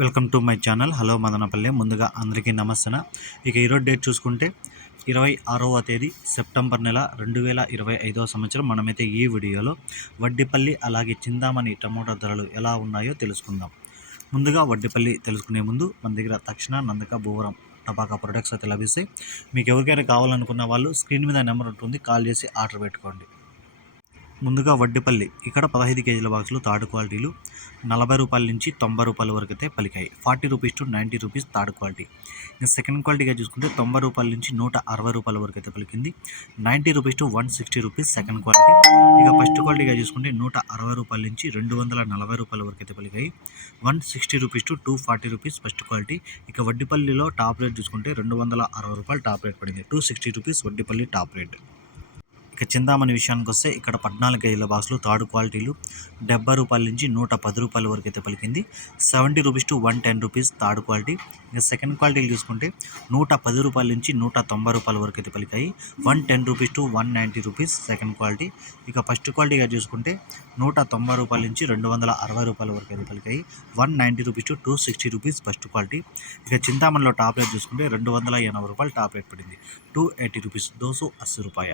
Welcome to my channel. Hello Madanapalle. ముందుగా అందరికీ నమస్తే ఇక ఈరోజు డేట్ చూసుకుంటే ఇరవై ఆరవ తేదీ సెప్టెంబర్ నెల రెండు వేల ఇరవై ఐదవ సంవత్సరం. మనమైతే ఈ వీడియోలో వడ్డిపల్లి అలాగే చిందామణి టమోటా ధరలు ఎలా ఉన్నాయో తెలుసుకుందాం. ముందుగా వడ్డిపల్లి తెలుసుకునే ముందు మన దగ్గర తక్షణ నందక భూవరం టపాకా ప్రొడక్ట్స్ అయితే లభిస్తాయి. మీకు ఎవరికైనా కావాలనుకున్న వాళ్ళు స్క్రీన్ మీద నెంబర్ ఉంటుంది. కాల్ చేసి ఆర్డర్ పెట్టుకోండి. ముందుగా వడ్డిపల్లి. ఇక్కడ పదహైదు కేజీల బాక్సులు థర్డ్ క్వాలిటీలు. నలభై రూపాయల నుంచి తొంభై రూపాయల వరకు అయితే పలికాయి. Forty rupees to ninety rupees third quality. ఇంకా సెకండ్ క్వాలిటీగా చూసుకుంటే తొంభై రూపాయల నుంచి నూట అరవై రూపాయల వరకు అయితే పలికింది. Ninety rupees to one sixty rupees second quality. ఇక ఫస్ట్ క్వాలిటీగా చూసుకుంటే నూట అరవై రూపాయల నుంచి రెండు వందల నలభై రూపాయల వరకు అయితే పలికాయి. One sixty rupees to two forty rupees first quality. ఇక వడ్డిపల్లిలో టాప్ రేట్ చూసుకుంటే రెండు వందల అరవై రూపాయలు టాప్ రేట్ పడింది. Two sixty rupees Vaddipalli top rate. ఇక చిందామణి విషయానికి వస్తే ఇక్కడ పద్నాలుగు కేజీల బాక్సులు థర్డ్ క్వాలిటీలు డెబ్బై రూపాయల నుంచి నూట పది రూపాయల వరకు అయితే పలికింది. Seventy rupees to one ten rupees third quality. ఇక సెకండ్ క్వాలిటీలు చూసుకుంటే నూట పది రూపాయల నుంచి నూట తొంభై రూపాయల వరకు అయితే పలికాయి. One ten rupees to one ninety rupees second quality. ఇక ఫస్ట్ క్వాలిటీగా చూసుకుంటే నూట తొంభై రూపాయల నుంచి రెండు వందల అరవై రూపాయల వరకు అయితే పలికాయి. One ninety rupees to two sixty rupees first quality. ఇక చింతామణిలో టాప్ రేట్ చూసుకుంటే రెండు వందల ఎనభై రూపాయలు టాప్ రేట్ పడింది. టూ ఎయిటీ రూపీస్ దోసు అస్సీ రూపాయ.